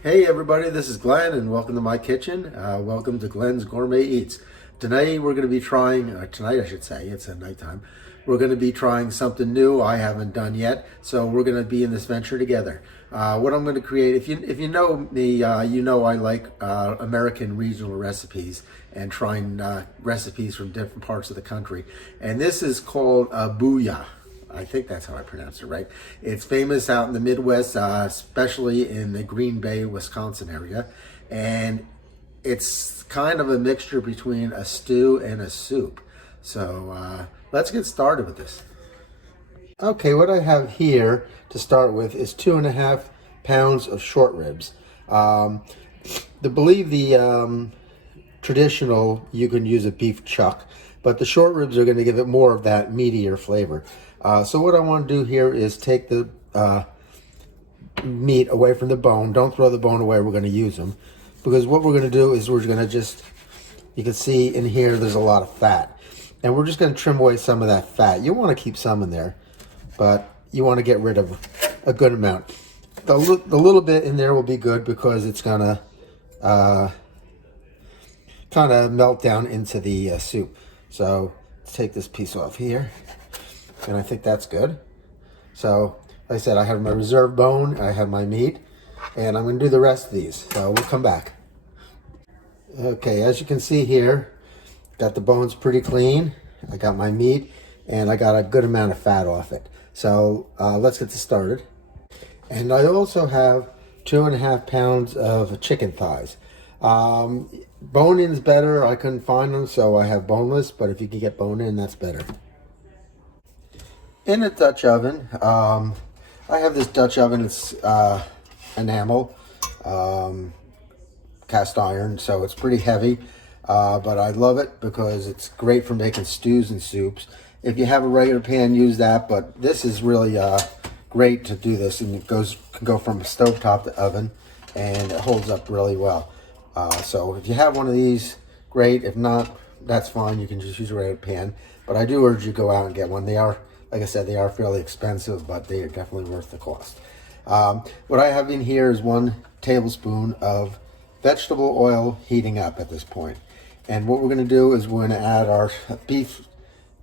Hey everybody, this is Glenn and welcome to my kitchen. Welcome to Glenn's Gourmet Eats. Tonight we're going to be trying, tonight I should say, it's at nighttime. We're going to be trying something new I haven't done yet, so we're going to be in this venture together. What I'm going to create, if you know me, you know I like American regional recipes and trying recipes from different parts of the country. And this is called Booyah. I think that's how I pronounce it, right? It's famous out in the Midwest, especially in the Green Bay, Wisconsin area. And it's kind of a mixture between a stew and a soup. So let's get started with this. Okay, what I have here to start with is 2.5 pounds of short ribs. The traditional, you can use a beef chuck, but the short ribs are going to give it more of that meatier flavor. So what I want to do here is take the meat away from the bone. Don't throw the bone away. We're going to use them. Because what we're going to do is we're going to just, you can see in here there's a lot of fat. And we're just going to trim away some of that fat. You want to keep some in there, but you want to get rid of a good amount. The little bit in there will be good because it's going to kind of melt down into the soup. So let's take this piece off here. And I think that's good. So, like I said, I have my reserve bone, I have my meat, and I'm going to do the rest of these. So we'll come back. Okay, as you can see here, got the bones pretty clean. I got my meat, and I got a good amount of fat off it. So let's get this started. And I also have 2.5 pounds of chicken thighs. Bone-in's better. I couldn't find them, so I have boneless, but if you can get bone-in, that's better. In a Dutch oven, I have this Dutch oven. It's enamel, cast iron, so it's pretty heavy, but I love it because it's great for making stews and soups. If you have a regular pan, use that, but this is really great to do this, and it can go from a stovetop to oven, and it holds up really well. So if you have one of these, great. If not, that's fine. You can just use a regular pan, but I do urge you to go out and get one. They are, like I said, they are fairly expensive, but they are definitely worth the cost. What I have in here is 1 tablespoon of vegetable oil heating up at this point. And what we're going to do is we're going to add our beef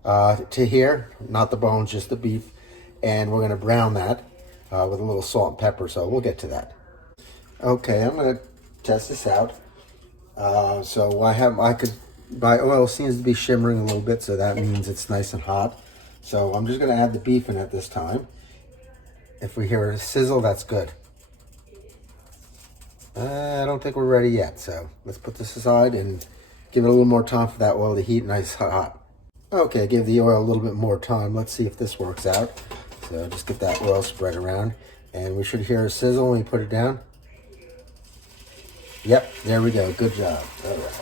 to here, not the bones, just the beef. And we're going to brown that with a little salt and pepper, so we'll get to that. Okay, I'm going to test this out. My oil seems to be shimmering a little bit, so that means it's nice and hot. So I'm just going to add the beef in at this time. If we hear a sizzle, that's good. I don't think we're ready yet, so let's put this aside and give it a little more time for that oil to heat nice hot. Okay, give the oil a little bit more time. Let's see if this works out. So just get that oil spread around, and we should hear a sizzle when we put it down. Yep, there we go. Good job. All right.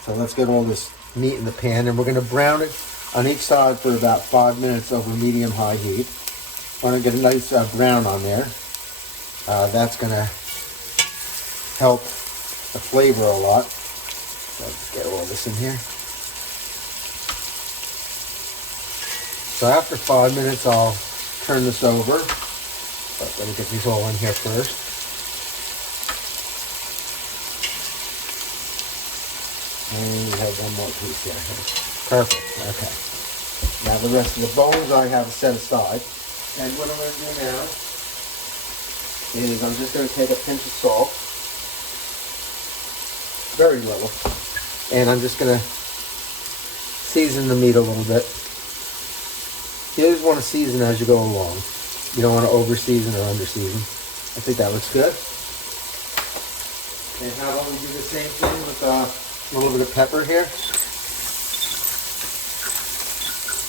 So let's get all this meat in the pan, and we're going to brown it on each side for about 5 minutes over medium-high heat. Want to get a nice brown on there. That's going to help the flavor a lot. Let's get all this in here. So after 5 minutes, I'll turn this over. But let me get these all in here first. And we have one more piece here. Perfect. Okay. Now the rest of the bones I have set aside. And what I'm going to do now is I'm just going to take a pinch of salt. Very little. And I'm just going to season the meat a little bit. You always want to season as you go along. You don't want to over-season or under-season. I think that looks good. And how about we do the same thing with a little bit of pepper here.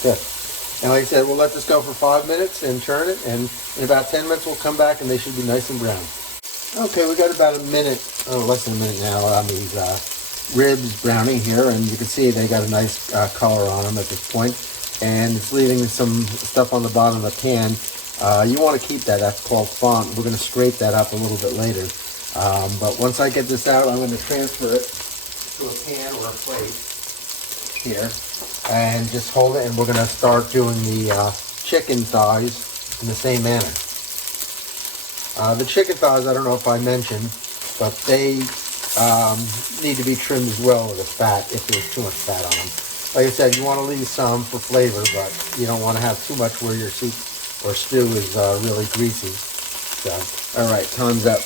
Good. And like I said, we'll let this go for 5 minutes and turn it, and in about 10 minutes we'll come back and they should be nice and brown. Okay, we got about a minute, less than a minute now on these ribs browning here, and you can see they got a nice color on them at this point, and it's leaving some stuff on the bottom of the pan. You want to keep that. That's called font. We're going to scrape that up a little bit later. But once I get this out, I'm going to transfer it to a pan or a plate here and just hold it, and we're going to start doing the chicken thighs in the same manner. The chicken thighs, I don't know if I mentioned, but they need to be trimmed as well with the fat if there's too much fat on them. Like I said, you want to leave some for flavor, but you don't want to have too much where your soup or stew is really greasy. So, all right, time's up.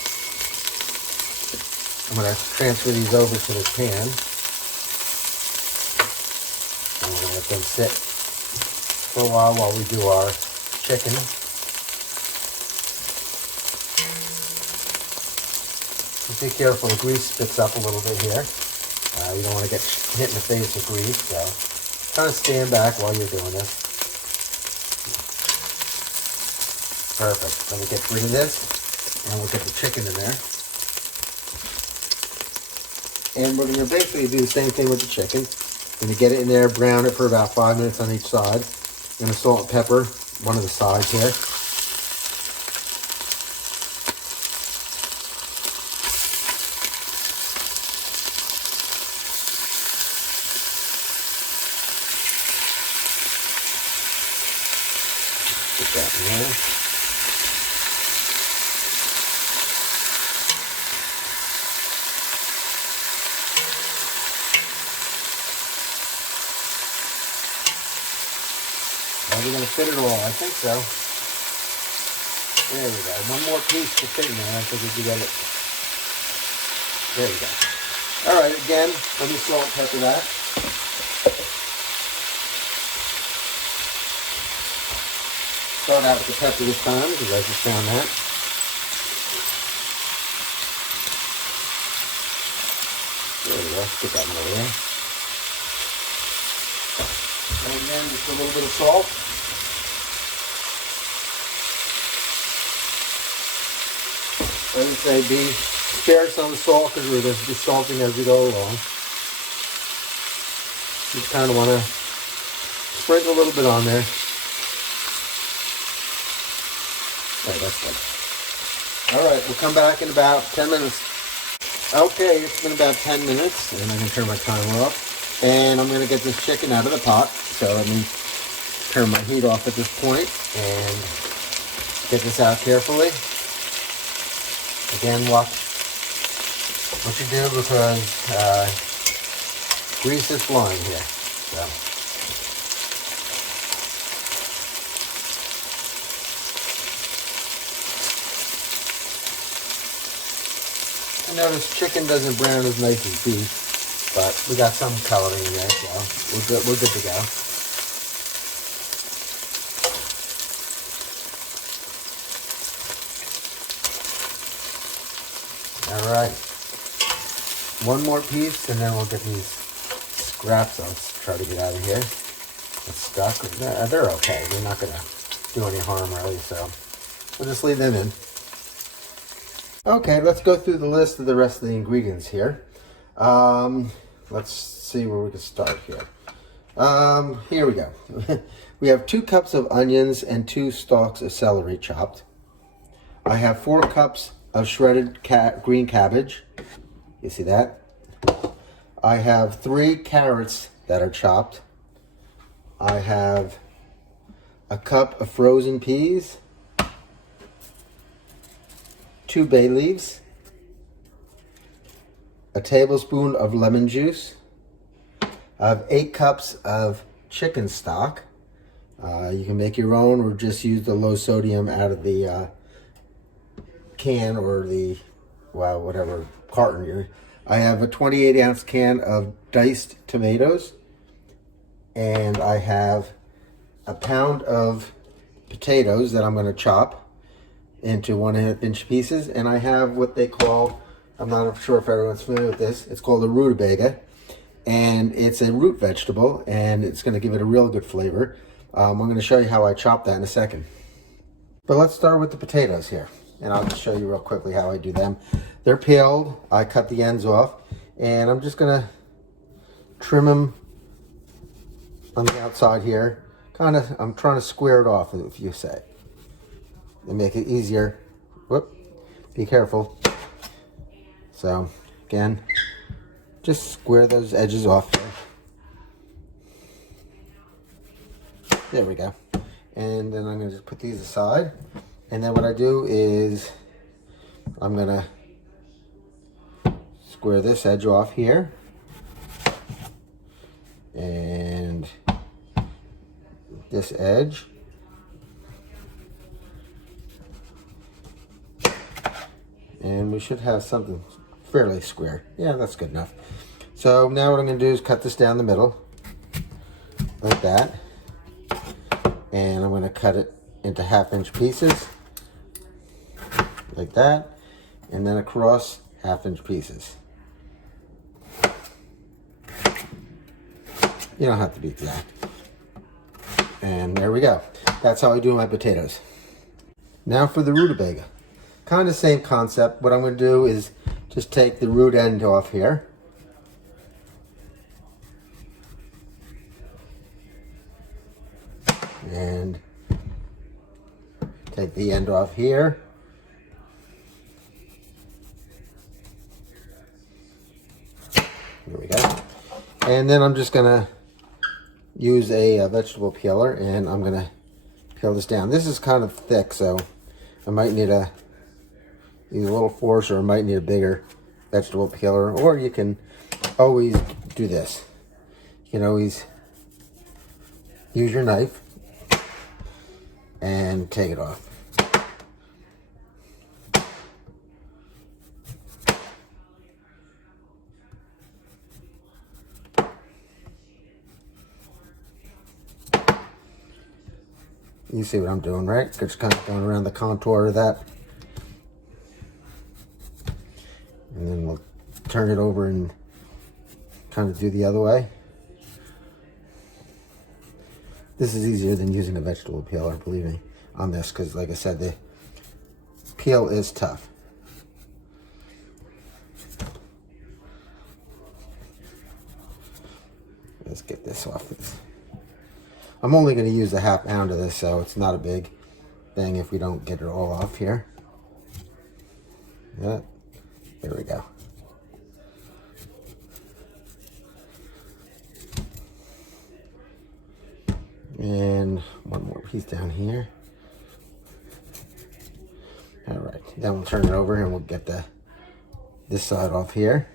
I'm going to transfer these over to the pan. I'm going to let them sit for a while we do our chicken. Be careful, the grease spits up a little bit here. You don't want to get hit in the face with grease, so kind of stand back while you're doing this. Perfect. Let me get rid of this, and we'll get the chicken in there. And we're going to basically do the same thing with the chicken. We're going to get it in there, brown it for about 5 minutes on each side. I'm going to salt and pepper one of the sides here. Put that in there. Are we going to fit it all? I think so. There we go. One more piece to fit in there. I think we can get it. There we go. All right, again, let me salt and pepper that. Start out with the pepper this time because I just found that. There we go. Get that one over there. And again, just a little bit of salt. As I say, be scarce on the salt because we're just salting as we go along. You kind of want to sprinkle a little bit on there. All right, that's good. All right, we'll come back in about 10 minutes. Okay, it's been about 10 minutes, and I'm going to turn my timer off. And I'm going to get this chicken out of the pot. So let me turn my heat off at this point and get this out carefully. Again, watch what you do because grease is flying here. So. I notice chicken doesn't brown as nice as beef, but we got some coloring in there, so we're good to go. All right, one more piece, and then we'll get these scraps. I'll try to get out of here. It's stuck. They're okay. They're not going to do any harm, really, so we'll just leave them in. Okay, let's go through the list of the rest of the ingredients here. Let's see where we can start here. Here we go. We have 2 cups of onions and 2 stalks of celery chopped. I have 4 cups of shredded green cabbage. You see that? I have 3 carrots that are chopped. I have a cup of frozen peas. 2 bay leaves, a tablespoon of lemon juice. I have 8 cups of chicken stock. You can make your own or just use the low sodium out of the can or the, well, whatever carton you're. I have a 28-ounce can of diced tomatoes, and I have a pound of potatoes that I'm going to chop into 1/2-inch pieces, and I have what they call, I'm not sure if everyone's familiar with this, it's called a rutabaga, and it's a root vegetable, and it's going to give it a real good flavor. I'm going to show you how I chop that in a second. But let's start with the potatoes here, and I'll just show you real quickly how I do them. They're peeled, I cut the ends off, and I'm just going to trim them on the outside here. I'm trying to square it off, if you say. And make it easier. Whoop, be careful. So, again, just square those edges off here. There we go. And then I'm going to just put these aside. And then what I do is I'm gonna square this edge off here, and this edge, and we should have something fairly square. Yeah, that's good enough. So now what I'm going to do is cut this down the middle like that, and I'm going to cut it into 1/2-inch pieces like that, and then across 1/2-inch pieces. You don't have to be exact. And there we go. That's how I do my potatoes. Now for the rutabaga. Kind of same concept. What I'm going to do is just take the root end off here. And take the end off here. There we go. And then I'm just going to use a vegetable peeler, and I'm going to peel this down. This is kind of thick, so I might need to use a little force, or I might need a bigger vegetable peeler, or you can always do this. You can always use your knife and take it off. You see what I'm doing, right? Just kind of going around the contour of that. And then we'll turn it over and kind of do the other way. This is easier than using a vegetable peeler, believe me, on this, because like I said, the peel is tough. Let's get this off. I'm only going to use a 1/2 pound of this, so it's not a big thing if we don't get it all off here. Yeah, there we go. And one more piece down here. All right, then we'll turn it over and we'll get this side off here.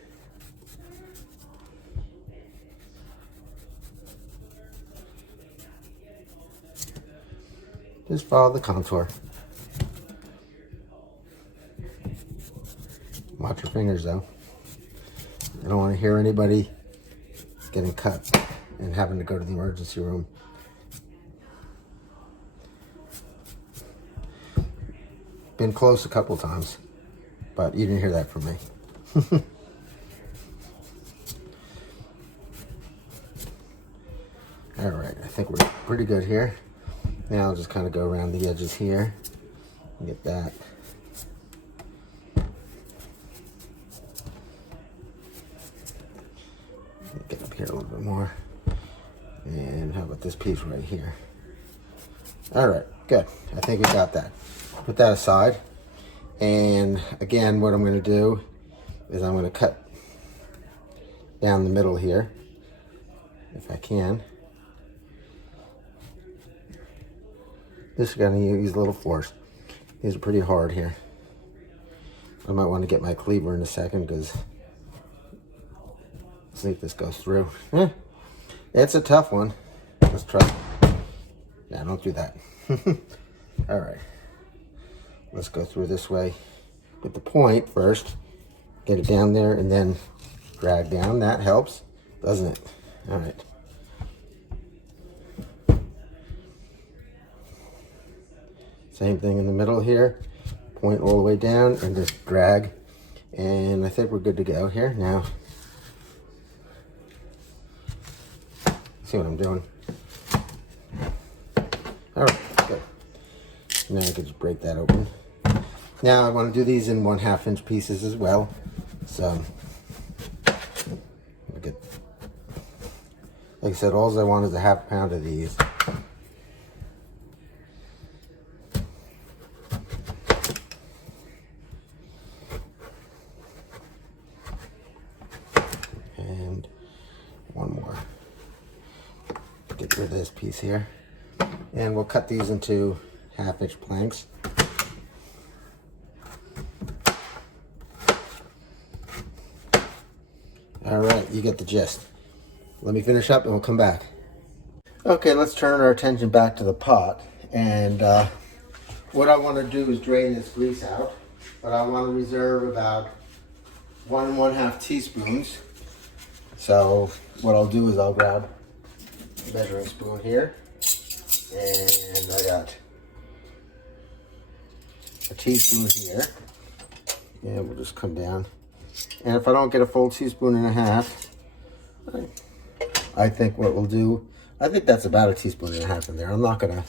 Just follow the contour. Watch your fingers though. I don't want to hear anybody getting cut and having to go to the emergency room. Been close a couple times, but you didn't hear that from me. All right, I think we're pretty good here. Now I'll just kind of go around the edges here and get that. Get up here a little bit more. And how about this piece right here? All right, good. I think we got that. Put that aside. And again, what I'm going to do is I'm going to cut down the middle here, if I can. This is going to use a little force. These are pretty hard here. I might want to get my cleaver in a second, because see if this goes through. It's a tough one. Let's try. Yeah, don't do that. All right. Let's go through this way with the point first. Get it down there and then drag down. That helps, doesn't it? All right. Same thing in the middle here. Point all the way down and just drag. And I think we're good to go here. Now, see what I'm doing. All right, good. Now I can just break that open. Now I want to do these in 1/2-inch pieces as well. So, like I said, all I want is a 1/2 pound of these. And one more. Get rid of this piece here. And we'll cut these into 1/2-inch planks. All right, you get the gist. Let me finish up and we'll come back. Okay, let's turn our attention back to the pot. And what I want to do is drain this grease out, but I want to reserve about 1½ teaspoons. So what I'll do is I'll grab a measuring spoon here, and I got a teaspoon here, and we'll just come down. And if I don't get a full teaspoon and a half, I think what we'll do, I think that's about a teaspoon and a half in there. I'm kind of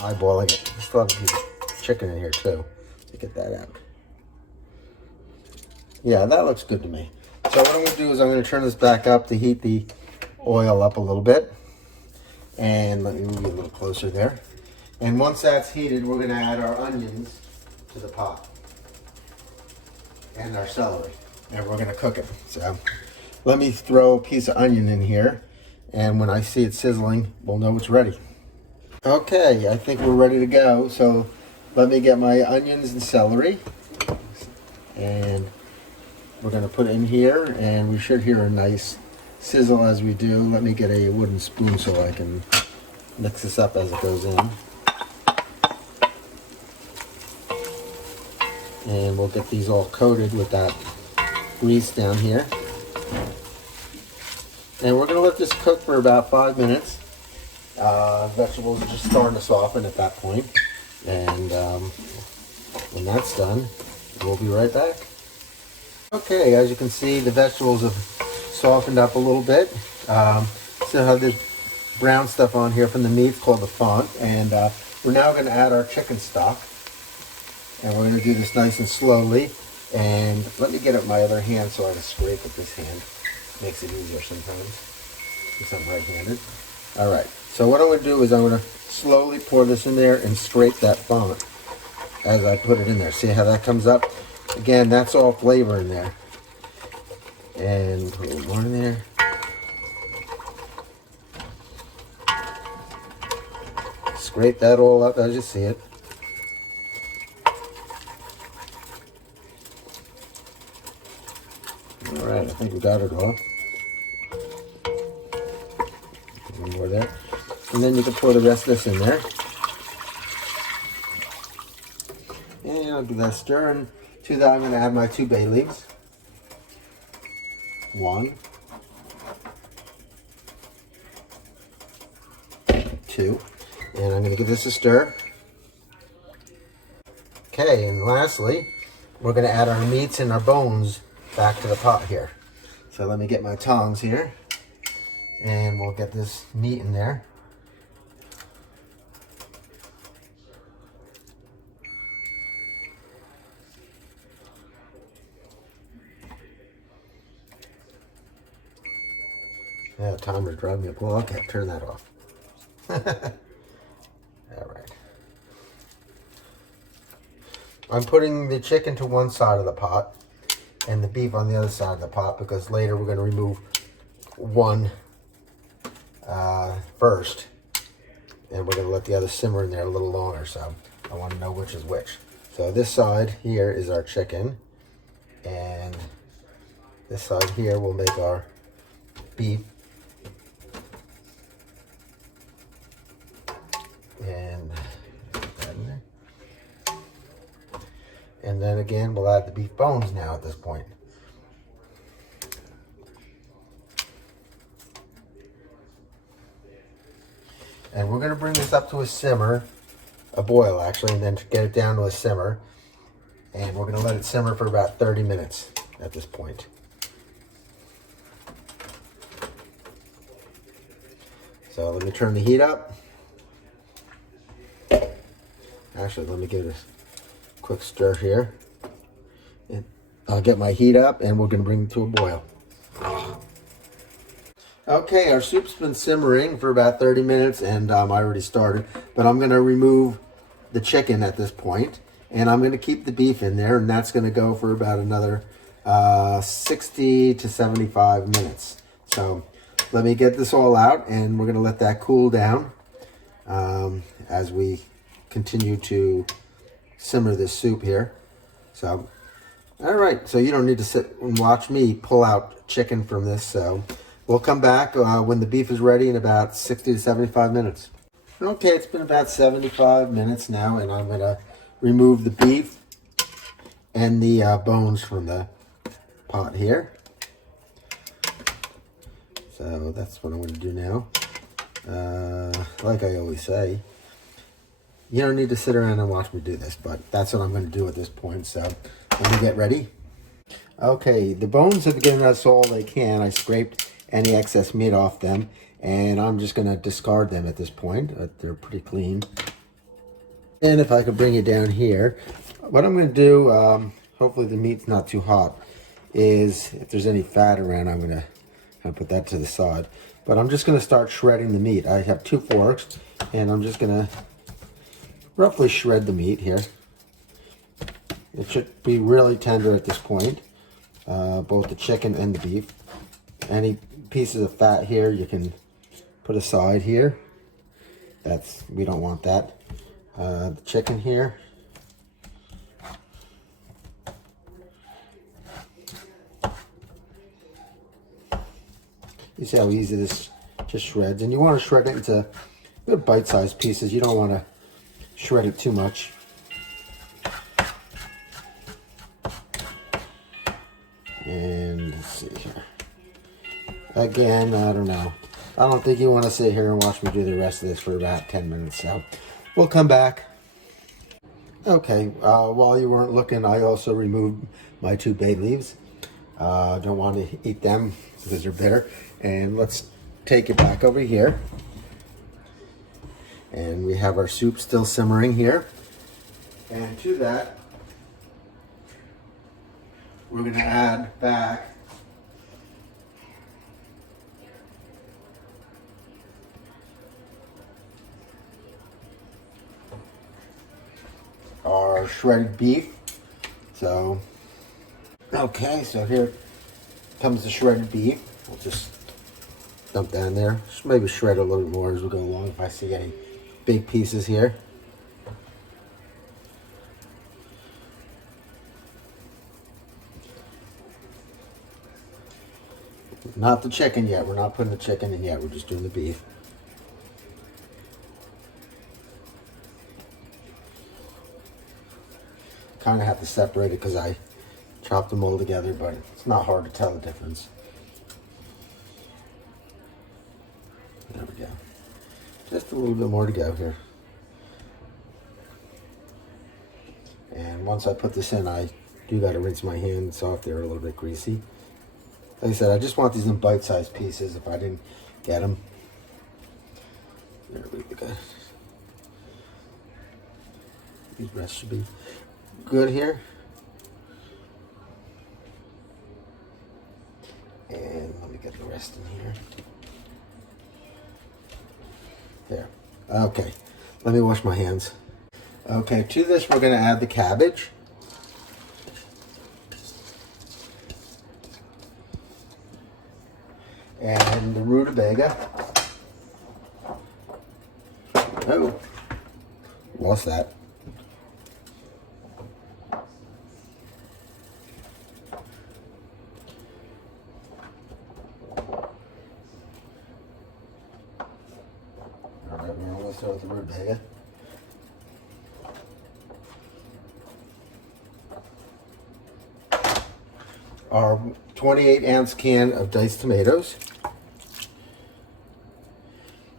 eyeballing it. I still have a piece of chicken in here too, to get that out. Yeah, that looks good to me. So what I'm going to do is I'm going to turn this back up to heat the oil up a little bit. And let me move you a little closer there. And once that's heated, we're going to add our onions to the pot. And our celery. And we're going to cook it. So let me throw a piece of onion in here. And when I see it sizzling, we'll know it's ready. Okay, I think we're ready to go. So let me get my onions and celery. And we're going to put it in here. And we should hear a nice sizzle as we do. Let me get a wooden spoon so I can mix this up as it goes in. And we'll get these all coated with that grease down here. And we're going to let this cook for about 5 minutes. Vegetables are just starting to soften at that point. And when that's done, we'll be right back. Okay, as you can see, the vegetables have softened up a little bit. Still have this brown stuff on here from the meat called the font. And we're now going to add our chicken stock. And we're going to do this nice and slowly. And let me get up my other hand so I can scrape with this hand. Makes it easier sometimes, because I'm right-handed. All right, so what I'm going to do is I'm going to slowly pour this in there and scrape that font as I put it in there. See how that comes up? Again, that's all flavor in there. And put a little more in there. Scrape that all up as you see it. All right, I think we got it all. One more there. And then you can pour the rest of this in there. And I'll give that a stir. And to that, I'm going to add my 2 bay leaves. 1, 2. And I'm going to give this a stir. Okay, and lastly, we're going to add our meats and our bones back to the pot here. So let me get my tongs here. And we'll get this meat in there. Yeah, the timer's driving me up. Well, okay, turn that off. All right. I'm putting the chicken to one side of the pot and the beef on the other side of the pot, because later we're going to remove one first, and we're going to let the other simmer in there a little longer, so I want to know which is which. So this side here is our chicken, and this side here will make our beef. And put that in there. And then again, we'll add the beef bones now at this point. And we're going to bring this up to a simmer, a boil actually, and then get it down to a simmer. And we're going to let it simmer for about 30 minutes at this point. So let me turn the heat up. Actually, let me give this a quick stir here. And I'll get my heat up and we're going to bring it to a boil. Okay, our soup's been simmering for about 30 minutes and I already started. But I'm going to remove the chicken at this point. And I'm going to keep the beef in there, and that's going to go for about another 60 to 75 minutes. So let me get this all out, and we're going to let that cool down as we continue to simmer this soup here. So All right, so you don't need to sit and watch me pull out chicken from this. So we'll come back when the beef is ready in about 60 to 75 minutes. Okay, it's been about 75 minutes now, and I'm going to remove the beef and the bones from the pot here. So that's what I'm going to do now. Like I always say, you don't need to sit around and watch me do this, but that's what I'm going to do at this point. So let me get ready. Okay, the bones have given us all they can. I scraped any excess meat off them, and I'm just going to discard them at this point. They're pretty clean. And if I could bring you down here, what I'm going to do, hopefully the meat's not too hot, is if there's any fat around, I'm going to put that to the side. But I'm just going to start shredding the meat. I have 2 forks, and I'm just going to roughly shred the meat here. It should be really tender at this point, both the chicken and the beef. Any pieces of fat here you can put aside here. We don't want that. The chicken here. You see how easy this just shreds, and you want to shred it into good bite-sized pieces. You don't want to shred it too much. And let's see here. Again, I don't know. I don't think you want to sit here and watch me do the rest of this for about 10 minutes. So we'll come back. Okay, while you weren't looking, I also removed my 2 bay leaves. Don't want to eat them because they're bitter. And let's take it back over here. And we have our soup still simmering here. And to that, we're going to add back our shredded beef. So, okay, so here comes the shredded beef. We'll just dump down there. Just maybe shred a little bit more as we go along if I see any big pieces here. Not the chicken yet. We're not putting the chicken in yet. We're just doing the beef. Kind of have to separate it because I chopped them all together, but it's not hard to tell the difference. There we go. Just a little bit more to go here. And once I put this in, I do got to rinse my hands off. They're a little bit greasy. Like I said, I just want these in bite-sized pieces if I didn't get them. There we go. These rest should be good here. And let me get the rest in here. There. Okay. Let me wash my hands. Okay, to this we're going to add the cabbage. And the rutabaga. Oh, lost that. All right, we're almost done with the rutabaga. Our 28-ounce can of diced tomatoes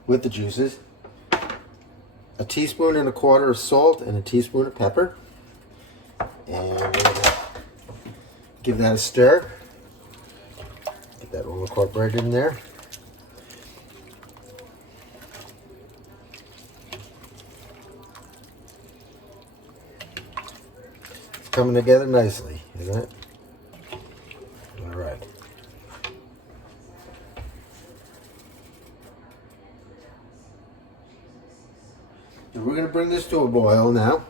with the juices, a teaspoon and a quarter of salt, and a teaspoon of pepper. And we're going to give that a stir. Get that all incorporated in there. It's coming together nicely, isn't it? All right. And we're going to bring this to a boil now,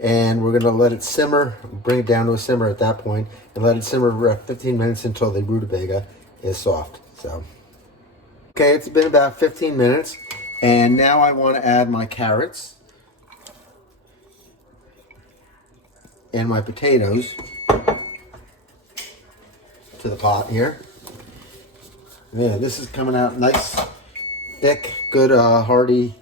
and we're going to let it simmer, bring it down to a simmer at that point, and let it simmer for 15 minutes until the rutabaga is soft. So, okay, it's been about 15 minutes, and now I want to add my carrots and my potatoes to the pot here. Yeah, this is coming out nice, thick, good, hearty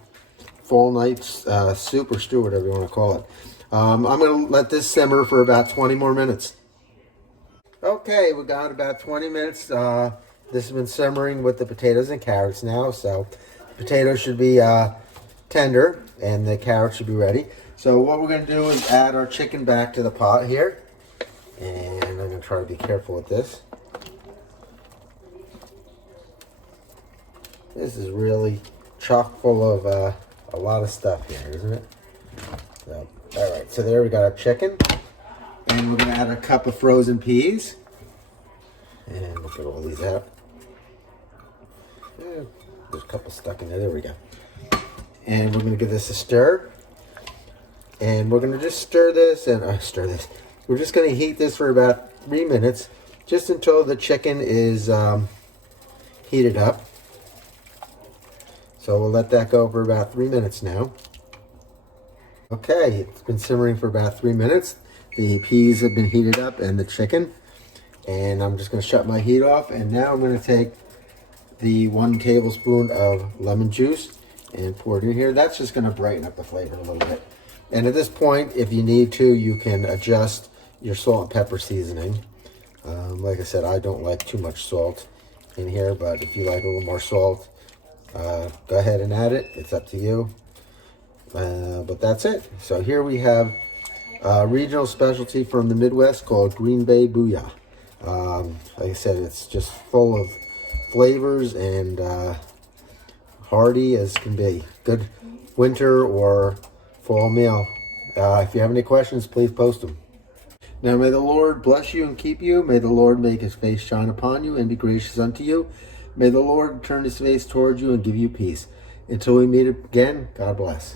fall night soup or stew, whatever you want to call it. I'm going to let this simmer for about 20 more minutes. Okay, we got about 20 minutes. This has been simmering with the potatoes and carrots now, so the potatoes should be tender and the carrots should be ready. So what we're going to do is add our chicken back to the pot here, and I'm going to try to be careful with this. This is really chock full of a lot of stuff here, isn't it? So, all right, so there we got our chicken, and we're going to add a cup of frozen peas, and we'll get all these out. Yeah, there's a couple stuck in there. There we go. And we're going to give this a stir. And we're going to just stir this and We're just going to heat this for about 3 minutes, just until the chicken is heated up. So we'll let that go for about 3 minutes now. Okay, it's been simmering for about 3 minutes. The peas have been heated up and the chicken. And I'm just going to shut my heat off. And now I'm going to take the 1 tablespoon of lemon juice and pour it in here. That's just going to brighten up the flavor a little bit. And at this point, if you need to, you can adjust your salt and pepper seasoning. Like I said, I don't like too much salt in here, but if you like a little more salt, go ahead and add it. It's up to you. But that's it. So here we have a regional specialty from the Midwest called Green Bay Booyah. Like I said, it's just full of flavors and hearty as can be. Good winter or fall meal. If you have any questions, please post them. Now may the Lord bless you and keep you. May the Lord make his face shine upon you and be gracious unto you. May the Lord turn his face towards you and give you peace. Until we meet again, God bless.